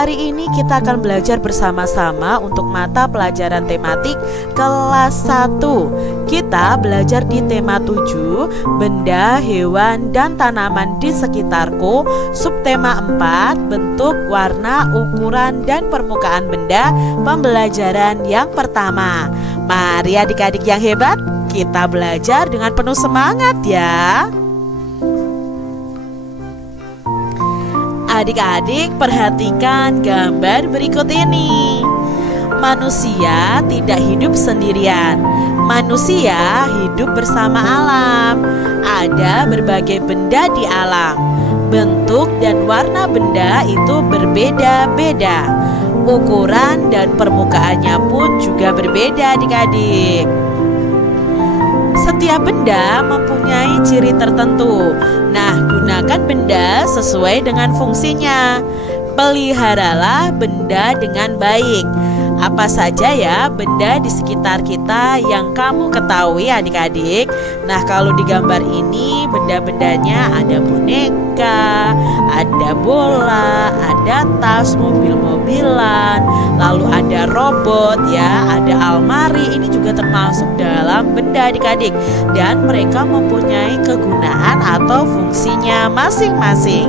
Hari ini kita akan belajar bersama-sama untuk mata pelajaran tematik kelas 1. Kita belajar di tema 7, benda, hewan, dan tanaman di sekitarku. Subtema 4, bentuk, warna, ukuran, dan permukaan benda. Pembelajaran yang pertama. Mari adik-adik yang hebat, kita belajar dengan penuh semangat ya. Adik-adik perhatikan gambar berikut ini. Manusia tidak hidup sendirian. Manusia hidup bersama alam. Ada berbagai benda di alam. Bentuk dan warna benda itu berbeda-beda. Ukuran dan permukaannya pun juga berbeda adik-adik. Setiap benda mempunyai ciri tertentu. Nah, gunakan benda sesuai dengan fungsinya. Peliharalah benda dengan baik. Apa saja ya benda di sekitar kita yang kamu ketahui adik-adik? Nah, kalau di gambar ini benda-bendanya ada boneka, ada bola, ada tas, mobil-mobilan, lalu ada robot ya, ada almari. Ini juga termasuk dalam benda adik-adik, dan mereka mempunyai kegunaan atau fungsinya masing-masing.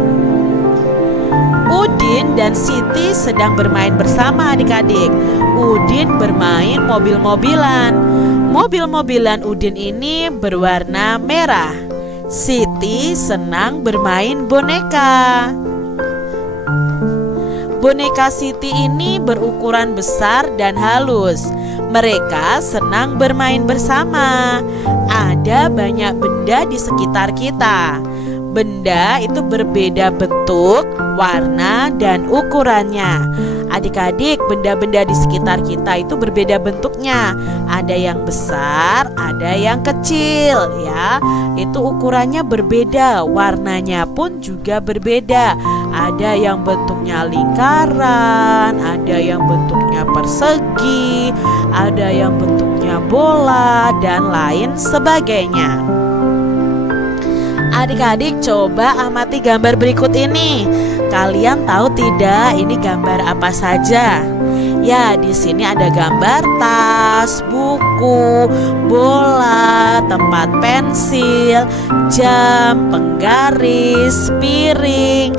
Udin dan Siti sedang bermain bersama adik-adik. Udin bermain mobil-mobilan. Mobil-mobilan Udin ini berwarna merah. Siti senang bermain boneka. Boneka Siti ini berukuran besar dan halus. Mereka senang bermain bersama. Ada banyak benda di sekitar kita. Benda itu berbeda bentuk, warna, dan ukurannya. Adik-adik, benda-benda di sekitar kita itu berbeda bentuknya. Ada yang besar, ada yang kecil ya. Itu ukurannya berbeda, warnanya pun juga berbeda. Ada yang bentuknya lingkaran, ada yang bentuknya persegi, ada yang bentuknya bola, dan lain sebagainya. Adik-adik coba amati gambar berikut ini. Kalian tahu tidak ini gambar apa saja? Ya, di sini ada gambar tas, buku, bola, tempat pensil, jam, penggaris, piring,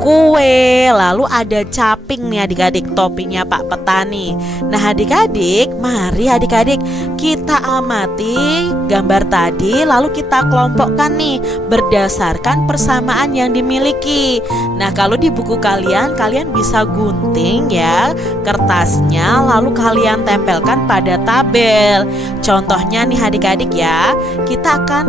kue, lalu ada caping nih adik-adik, topinya Pak Petani. Nah adik-adik, mari adik-adik kita amati gambar tadi, lalu kita kelompokkan nih berdasarkan persamaan yang dimiliki. Nah kalau di buku kalian bisa gunting ya kertasnya, lalu kalian tempelkan pada tabel. Contohnya nih adik-adik ya, kita akan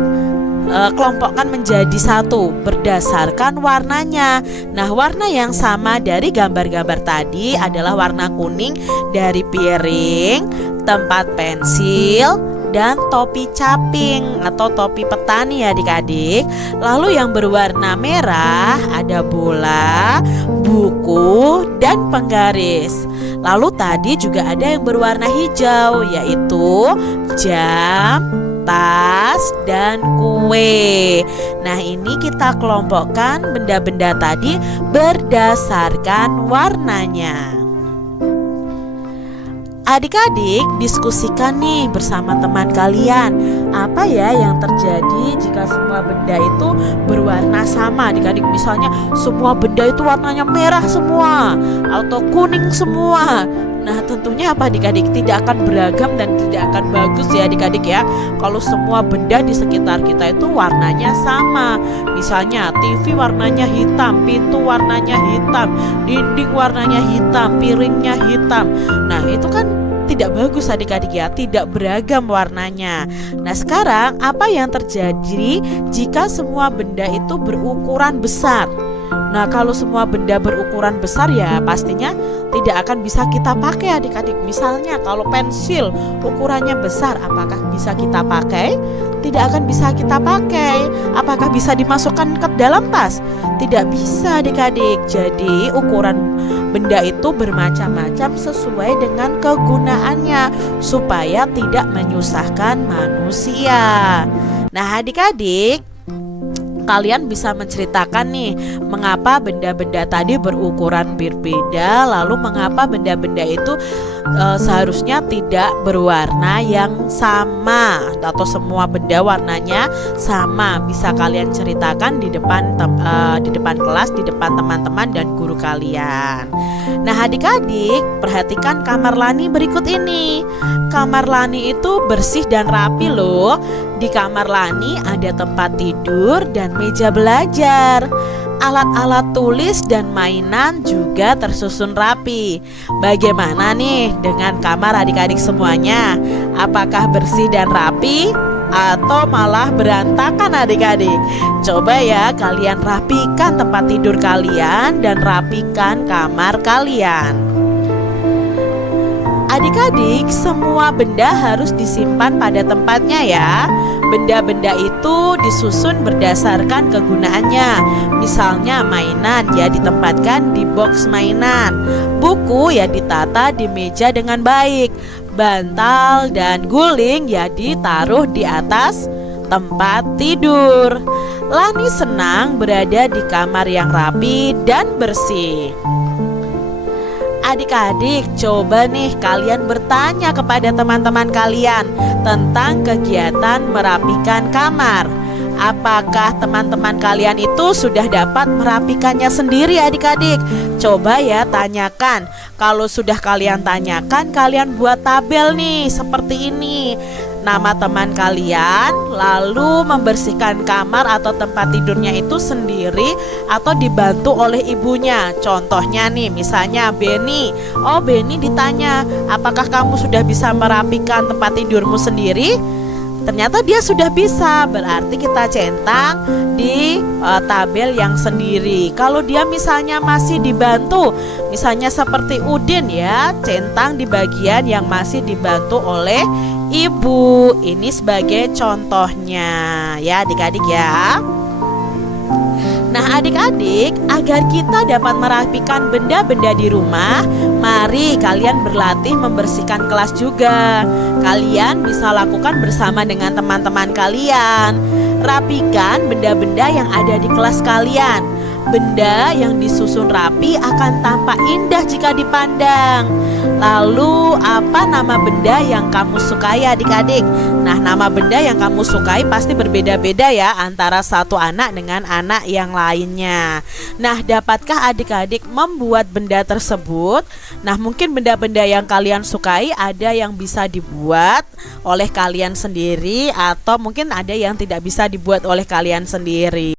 kelompokkan menjadi satu berdasarkan warnanya. Nah, warna yang sama dari gambar-gambar tadi adalah warna kuning dari piring, tempat pensil, dan topi caping atau topi petani ya adik-adik. Lalu yang berwarna merah ada bola, buku, dan penggaris. Lalu tadi juga ada yang berwarna hijau, yaitu jam, tas, dan kue. Nah ini kita kelompokkan benda-benda tadi berdasarkan warnanya. Adik-adik diskusikan nih bersama teman kalian. Apa ya yang terjadi jika semua benda itu berwarna sama? Adik-adik, misalnya semua benda itu warnanya merah semua atau kuning semua. Nah tentunya apa adik-adik? Tidak akan beragam dan tidak akan bagus ya adik-adik ya. Kalau semua benda di sekitar kita itu warnanya sama. Misalnya TV warnanya hitam, pintu warnanya hitam, dinding warnanya hitam, piringnya hitam. Nah itu kan tidak bagus adik-adik ya, tidak beragam warnanya. Nah sekarang apa yang terjadi jika semua benda itu berukuran besar? Nah kalau semua benda berukuran besar ya pastinya tidak akan bisa kita pakai adik-adik. Misalnya kalau pensil ukurannya besar, apakah bisa kita pakai? Tidak akan bisa kita pakai. Apakah bisa dimasukkan ke dalam tas? Tidak bisa adik-adik. Jadi ukuran benda itu bermacam-macam sesuai dengan kegunaannya supaya tidak menyusahkan manusia. Nah adik-adik, kalian bisa menceritakan nih mengapa benda-benda tadi berukuran berbeda, lalu mengapa benda-benda itu seharusnya tidak berwarna yang sama atau semua benda warnanya sama. Bisa kalian ceritakan di depan kelas, di depan teman-teman dan guru kalian. Nah, adik-adik, perhatikan kamar Lani berikut ini. Kamar Lani itu bersih dan rapi loh. Di kamar Lani ada tempat tidur dan meja belajar. Alat-alat tulis dan mainan juga tersusun rapi. Bagaimana nih dengan kamar adik-adik semuanya? Apakah bersih dan rapi atau malah berantakan adik-adik? Coba ya kalian rapikan tempat tidur kalian dan rapikan kamar kalian. Adik-adik, semua benda harus disimpan pada tempatnya ya. Benda-benda itu disusun berdasarkan kegunaannya. Misalnya mainan ya ditempatkan di box mainan. Buku ya ditata di meja dengan baik. Bantal dan guling ya ditaruh di atas tempat tidur. Lani senang berada di kamar yang rapi dan bersih. Adik-adik, coba nih kalian bertanya kepada teman-teman kalian tentang kegiatan merapikan kamar. Apakah teman-teman kalian itu sudah dapat merapikannya sendiri adik-adik? Coba ya tanyakan. Kalau sudah kalian tanyakan, kalian buat tabel nih seperti ini. Nama teman kalian, lalu membersihkan kamar atau tempat tidurnya itu sendiri atau dibantu oleh ibunya. Contohnya nih, misalnya Beni. Oh, Beni ditanya, apakah kamu sudah bisa merapikan tempat tidurmu sendiri? Ternyata dia sudah bisa, berarti kita centang di tabel yang sendiri. Kalau dia misalnya masih dibantu, misalnya seperti Udin ya, centang di bagian yang masih dibantu oleh ibu. Ini sebagai contohnya ya adik-adik ya. Nah adik-adik, agar kita dapat merapikan benda-benda di rumah, mari kalian berlatih membersihkan kelas juga. Kalian bisa lakukan bersama dengan teman-teman kalian. Rapikan benda-benda yang ada di kelas kalian. Benda yang disusun rapi akan tampak indah jika dipandang. Lalu apa nama benda yang kamu sukai adik-adik? Nah, nama benda yang kamu sukai pasti berbeda-beda ya antara satu anak dengan anak yang lainnya. Nah, dapatkah adik-adik membuat benda tersebut? Nah, mungkin benda-benda yang kalian sukai ada yang bisa dibuat oleh kalian sendiri atau mungkin ada yang tidak bisa dibuat oleh kalian sendiri.